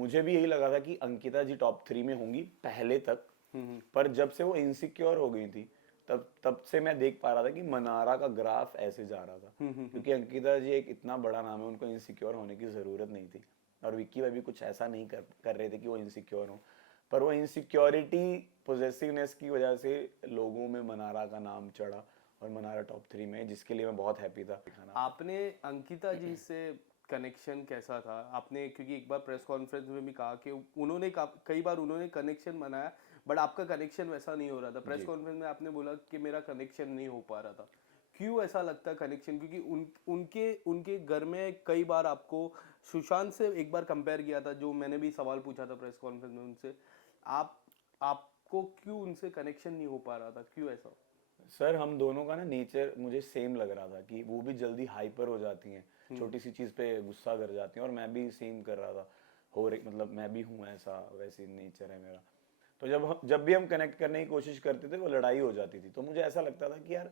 मुझे भी यही लगा था कि अंकिता जी टॉप 3 में होंगी पहले तक। पर जब से वो इनसिक्योर हो गई थी तब तब से मैं देख पा रहा था कि मनारा का ग्राफ ऐसे जा रहा था, क्योंकि अंकिता जी एक इतना बड़ा नाम है, उनको इनसिक्योर होने की ज़रूरत नहीं थी। और विक्की भाई भी कुछ ऐसा नहीं कर रहे थे कि वो इनसिक्योर हो, पर वो इनसिक्योरिटी पॉजेसिवनेस की वजह से लोगों में मनारा का नाम चढ़ा और मनारा टॉप 3 में, जिसके लिए मैं बहुत हैप्पी था। आपने अंकिता जी से कनेक्शन कैसा था? आपने क्योंकि एक बार प्रेस कॉन्फ्रेंस में भी कहा कि उन्होंने कई बार उन्होंने कनेक्शन बनाया, बट आपका कनेक्शन वैसा नहीं हो रहा था। प्रेस जी। कॉन्फ्रेंस में आपने बोला कि मेरा कनेक्शन नहीं हो पा रहा था। क्यों ऐसा लगता है कनेक्शन? क्योंकि उनके उनके घर में कई बार आपको सुशांत से एक बार कंपेयर किया था, जो मैंने भी सवाल पूछा था प्रेस कॉन्फ्रेंस में उनसे। आप आपको क्यों उनसे कनेक्शन नहीं हो पा रहा था? क्यों ऐसा? सर हम दोनों का ना नेचर मुझे सेम लग रहा था कि वो भी जल्दी हाइपर हो जाती हैं, छोटी सी चीज़ पे गुस्सा कर जाती हैं, और मैं भी सेम कर रहा था। हो रही मतलब मैं भी हूँ ऐसा, वैसी नेचर है मेरा। तो जब भी हम कनेक्ट करने की कोशिश करते थे वो लड़ाई हो जाती थी। तो मुझे ऐसा लगता था कि यार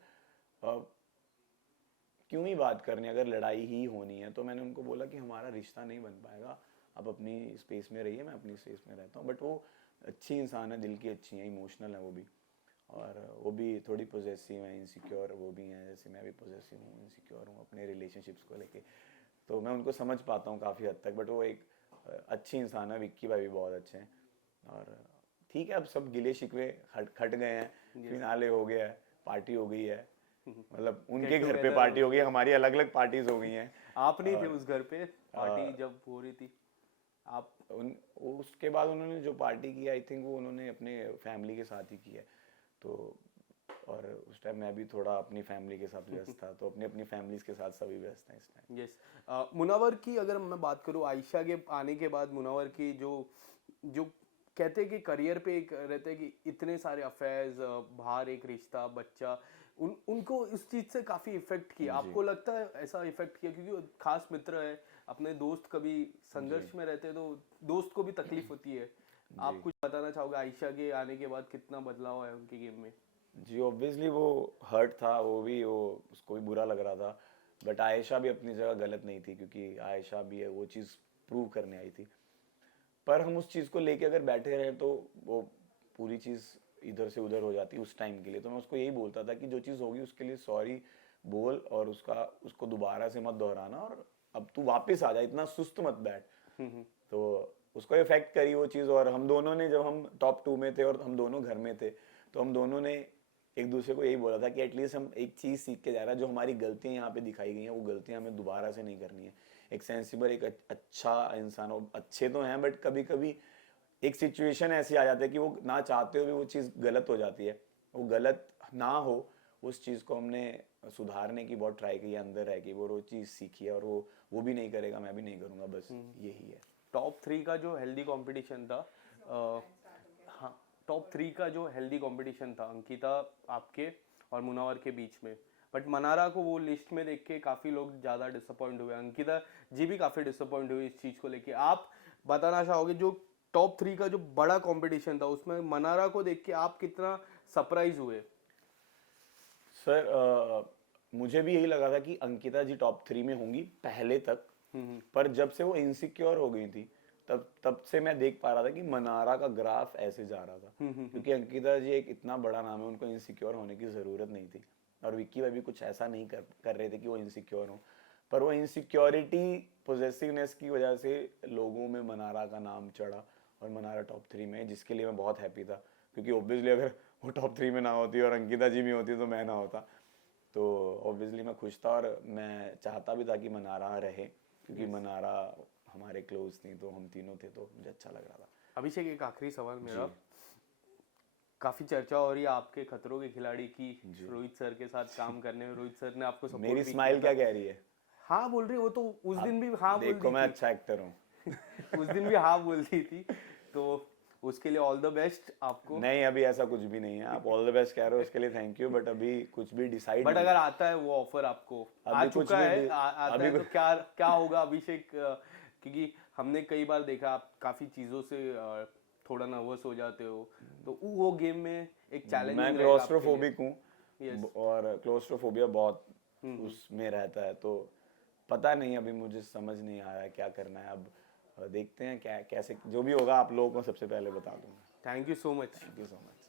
क्यों ही बात करनी, अगर लड़ाई ही होनी है। तो मैंने उनको बोला कि हमारा रिश्ता नहीं बन पाएगा, आप अपनी स्पेस में रहिए, मैं अपनी स्पेस में रहता हूँ। बट वो अच्छी इंसान है, दिल की अच्छी है, इमोशनल है वो भी, और वो भी थोड़ी पॉजेसिव है, इनसिक्योर वो भी हैं, जैसे मैं भी पॉजेसिव हूँ, इनसिक्योर हूँ अपने रिलेशनशिप्स को लेके। तो मैं उनको समझ पाता हूँ काफ़ी हद तक। बट वो एक अच्छी इंसान है, विक्की भाई भी बहुत अच्छे हैं। और ठीक है, अब सब गिले शिकवे हट गए हैं, फिनाले हो गया है, पार्टी हो गई है, मतलब उनके गेट घर पे टुगेदर हो पार्टी हो गई, गया। हमारी अलग अलग पार्टीज हो गई हैं। आप नहीं थे और उस घर पे पार्टी जब हो रही थी? आप उन उसके बाद उन्होंने जो पार्टी की, आई थिंक वो उन्होंने अपने फैमिली के साथ ही की है। तो और उस टाइम मैं भी थोड़ा अपनी फैमिली के साथ व्यस्त था, तो अपनी अपनी फैमिलीज के साथ सभी व्यस्त हैं इस टाइम। यस। मुनावर की अगर मैं बात करूँ, आयशा के आने के बाद मुनावर की जो जो कहते हैं कि करियर पे एक रहते हैं कि इतने सारे अफेयर्स, बाहर एक रिश्ता, बच्चा, उनको इस चीज से काफी इफेक्ट किया। जी आपको लगता है ऐसा इफेक्ट किया? क्योंकि वो खास मित्र है, अपने दोस्त कभी जी संघर्ष में रहते हैं तो दोस्त को भी तकलीफ होती है। आप जी कुछ बताना चाहोगे आयशा के आने के बाद कितना बदलाव है उनके गेम में? जी। ऑब्वियसली वो हर्ट था, वो उसको भी बुरा लग रहा था। बट आयशा भी अपनी जगह गलत नहीं थी, क्योंकि आयशा भी है वो चीज़ प्रूव करने आई थी। पर हम उस चीज़ को लेके अगर बैठे रहे तो वो पूरी चीज़ इधर से उधर हो जाती उस टाइम के लिए। तो मैं उसको यही बोलता था कि जो चीज़ होगी उसके लिए सॉरी बोल, और उसको दोबारा से मत दोहराना, और अब तू वापस आ जा, इतना सुस्त मत बैठ। तो उसको इफेक्ट करी वो चीज़। और हम दोनों ने, जब हम टॉप 2 में थे और हम दोनों घर में थे, तो हम दोनों ने एक दूसरे को यही बोला था कि एटलीस्ट हम एक चीज़ सीख के जा रहे हैं, जो हमारी गलतियां यहाँ पे दिखाई गई हैं वो गलतियां हमें दोबारा से नहीं करनी है। एक सेंसिबल, एक अच्छा इंसान हो, अच्छे तो हैं, बट कभी कभी एक सिचुएशन ऐसी आ जाती है कि वो ना चाहते हुए वो चीज़ गलत हो जाती है। वो गलत ना हो, उस चीज़ को हमने सुधारने की बहुत ट्राई की है, अंदर रह के वो चीज़ सीखी है। और वो भी नहीं करेगा, मैं भी नहीं करूँगा, बस यही है। टॉप थ्री का जो हेल्दी कंपटीशन था, हाँ, टॉप थ्री का जो हेल्दी कंपटीशन था अंकिता, आपके और मुनावर के बीच में, बट मनारा को वो लिस्ट में देख के काफ़ी लोग ज़्यादा डिसअपॉइंट हुए, अंकिता जी भी काफ़ी डिसअपॉइंट हुई इस चीज़ को लेके। आप बताना चाहोगे जो टॉप थ्री का जो बड़ा कंपटीशन था उसमें मनारा को देख के आप कितना सरप्राइज हुए? सर मुझे भी यही लगा था कि अंकिता जी टॉप 3 में होंगी पहले तक। पर जब से वो इनसिक्योर हो गई थी तब तब से मैं देख पा रहा था कि मनारा का ग्राफ ऐसे जा रहा था, क्योंकि अंकिता जी एक इतना बड़ा नाम है, उनको इनसिक्योर होने की ज़रूरत नहीं थी। और विक्की भाई भी कुछ ऐसा नहीं कर रहे थे कि वो इनसिक्योर हो, पर वो इनसिक्योरिटी पॉजेसिवनेस की वजह से लोगों में मनारा का नाम चढ़ा और मनारा टॉप 3 में, जिसके लिए मैं बहुत हैप्पी था। क्योंकि ऑब्वियसली अगर वो टॉप 3 में ना होती और अंकिता जी भी होती तो मैं ना होता। तो ऑब्वियसली मैं खुश था, और मैं चाहता भी था कि मनारा रहे, क्योंकि Yes. मनारा हमारे क्लोज थी, तो हम तीनों थे, तो मुझे अच्छा लग रहा था। अभिषेक, एक आखिरी सवाल मेरा। जी काफी चर्चा हो रही है आपके खतरों के खिलाड़ी की, जी। रोहित सर के साथ काम करने में। रोहित सर ने आपको सपोर्ट मेरी भी किया स्माइल क्या था। कह रही है? हाँ बोल रही, वो तो उस दिन आप भी हाँ बोल देखो, दी मैं थी। अच्छा एक्टर हूँ। उस दिन भी हाँ बोल दी थी। तो उसके लिए ऑल द बेस्ट आपको। नहीं, अभी ऐसा कुछ भी नहीं है। आप ऑल द बेस्ट कह रहे हो, उसके लिए थैंक यू, बट अभी कुछ भी डिसाइड बट नहीं अगर है। आता है वो ऑफर आपको, आ अभी कुछ चुका भी है, आता अभी है, तो क्या क्या होगा अभिषेक? क्योंकि हमने कई बार देखा आप काफी चीजों से थोड़ा नर्वस हो जाते हो, तो वो गेम में एक मैं चैलेंजिंग रहेगा आपके लिए। क्लोस्ट्रोफोबिक हूँ, यस। और क्लोस्ट्रोफोबिया बहुत उसमें रहता है। तो पता नहीं, अभी मुझे समझ नहीं आ रहा है क्या करना है अब। देखते हैं क्या कैसे जो भी होगा आप लोगों को सबसे पहले बता दूंगा। Thank you so much. Thank you so much.